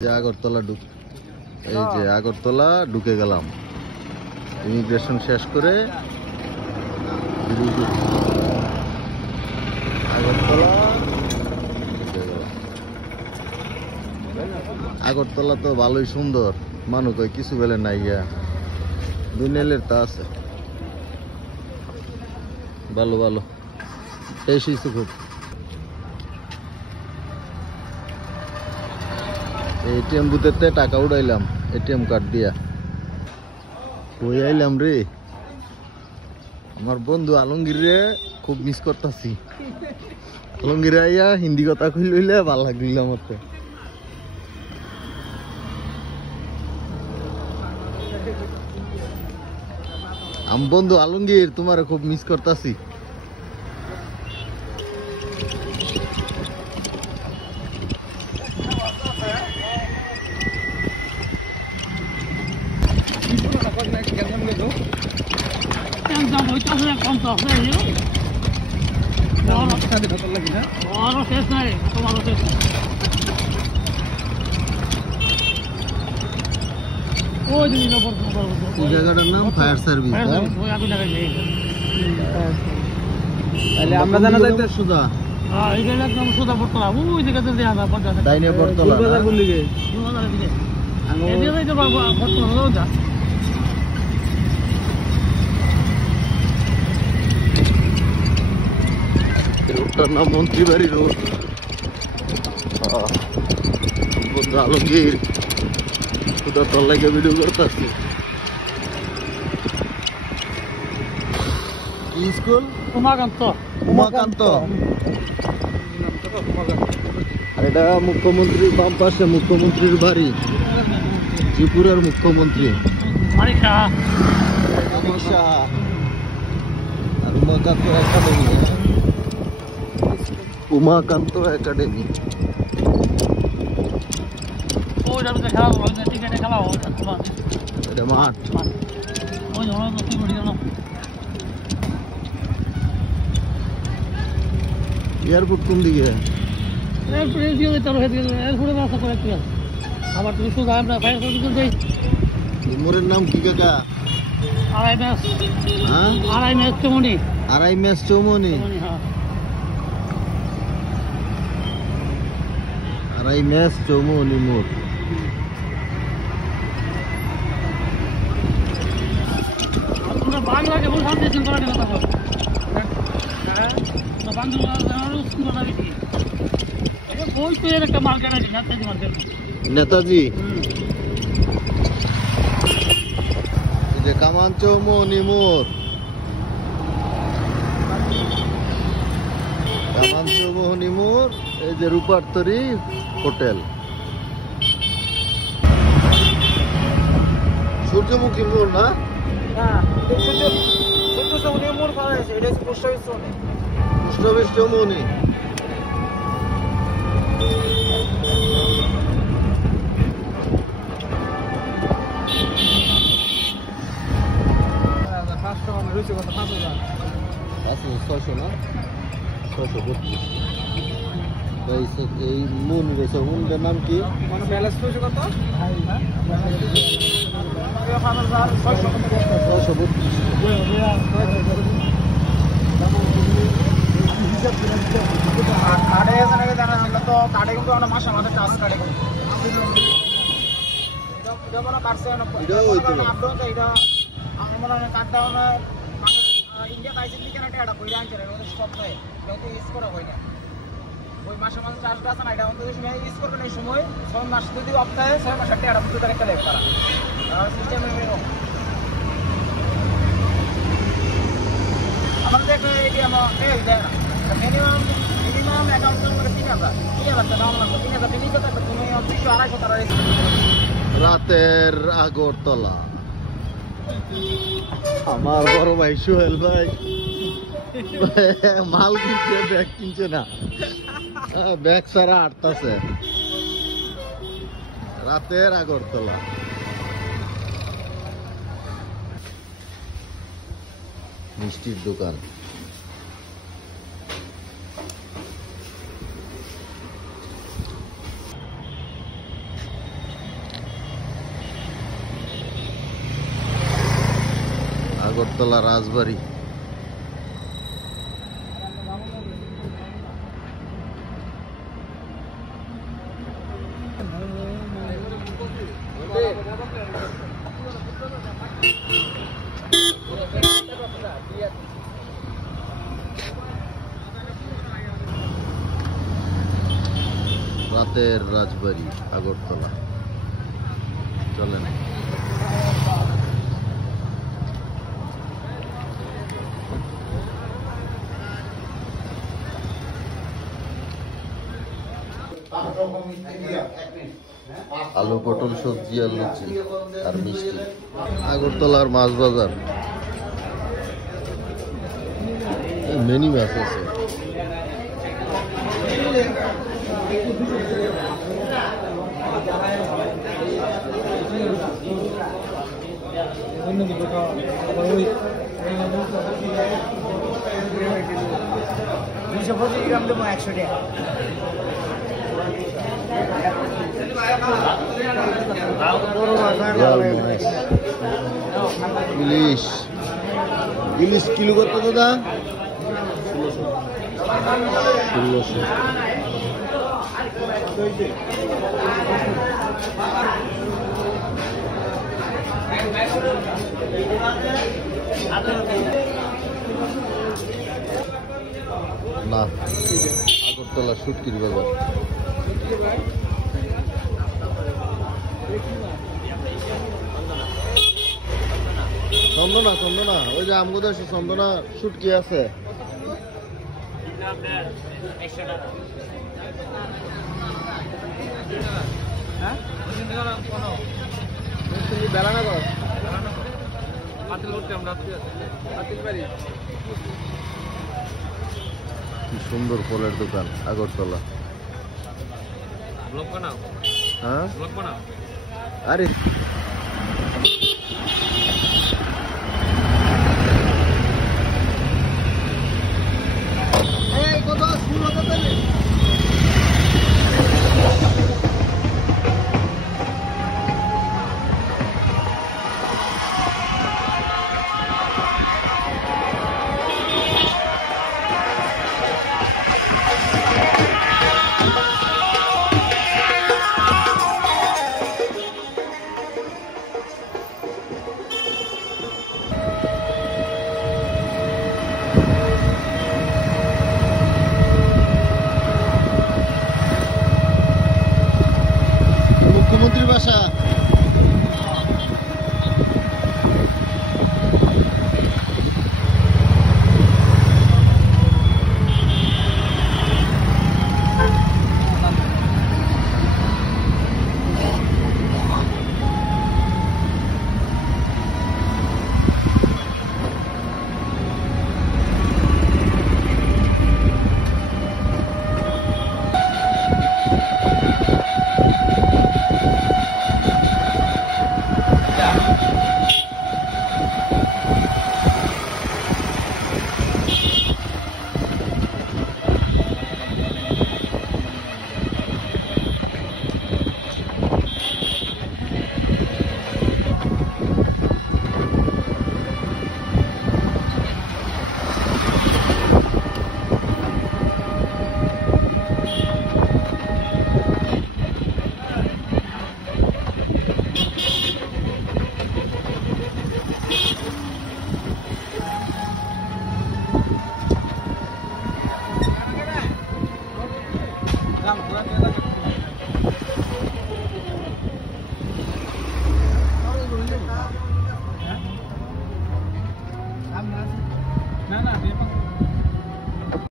আগরতলা এই যে আগরতলা ঢুকে গেলাম, ইমিগ্রেশন শেষ করে আগরতলা ঢুকে গেলাম। আগরতলা তো ভালোই সুন্দর, মানুষ কই কিছু বেলে নাই গিয়া দুনিয়ালের তা আছে ভালো ভালো এসেছি খুব। এটিএম বুথেতে টাকা উড়াইলাম এটিএম কার্ড দিয়া, কই আইলাম রে। আমার বন্ধু আলমগীর রে খুব মিস করতেছি। আলমগীর আইয়া হিন্দি কথা কইলে ভাল লাগলিল আমার। আমি বন্ধু আলমগীর তোমারে খুব মিস করতেছি। জায়গাটার নাম ফায়ার সার্ভিস। আমরা জানা যাইতে সুদা ডাইনে বটতলা কোন দিকে রোডটার নাম মন্ত্রীবাড়ি রোড। বন্ধু আলমগীর সুদা তল্লাইকে ভিডিও করতেছি। কি স্কুল? উমাকান্ত। উমাকান্ত আর এটা মুখ্যমন্ত্রীর বাম পাশে মুখ্যমন্ত্রীর বাড়ি, ত্রিপুরার মুখ্যমন্ত্রী আর উমাকান্ত একাডেমি। উমাকান্ত একাডেমি এটা মাঠ। এয়ারপোর্ট কোন দিকে? মোড়ের নাম কি কাকা? আড়াই ম্যাচ চৌমনি। আড়াই ম্যাচ চৌমনি মোড়। নেতাজি যে কামান চৌমনি মোড়, কামান চৌমনি মোড়। এই যে রূপারতরি হোটেল, সূর্যমুখী মোড় না? Post office Chaumoni. এই মুন গেছে, মুনটার নাম কি? ইন্ডিয়া বাইসিকলি কেন এটা কইরা আনছে রে, ওদের স্টপ হয় যত ইউজ করা হয় না। ওই মাসে মাসে চার্জটা আছে না, এটা অন্তত সময় ইউজ করবেন। এই সময় 6 মাস যদি অফ থাকে 6 মাস একটা এটা বুঝতে একটা লেখ করা আর সিস্টেমে এরকম। আমাদের দেখো এই আমার এই দেয় না মিনিমাম অ্যাকাউন্ট নম্বর 3000 টাকা ডাউন লাগবে। 3000 দিনই কত তুমি 200 250 টাকা রাতের আগরতলা। আমার বড় ভাই সোহেল ভাই মাল কিনছে, ব্যাগ কিনছে না, ব্যাগ ছাড়া আটতাছে। রাতের আগরতলা। মিষ্টির দোকান। আগরতলা রাজবাড়ি। রাতের রাজবাড়ি আগরতলা। চলেন। আলু পটল সবজি আর লুচি আর মিষ্টি। আগরতলার মাছ বাজার। মেনি মাছ আছে। ইলিশ ইলিশ কিলো কত দাদা? 1600। না আগরতলা শুটকির বাজার। চন্দনা চন্দনা ওই যে আমগো দেশে চন্দনা শুটকি আছে। কি সুন্দর ফলের দোকান আগরতলা। হ্যাঁ আরে মুখ্যমন্ত্রীর বাসা।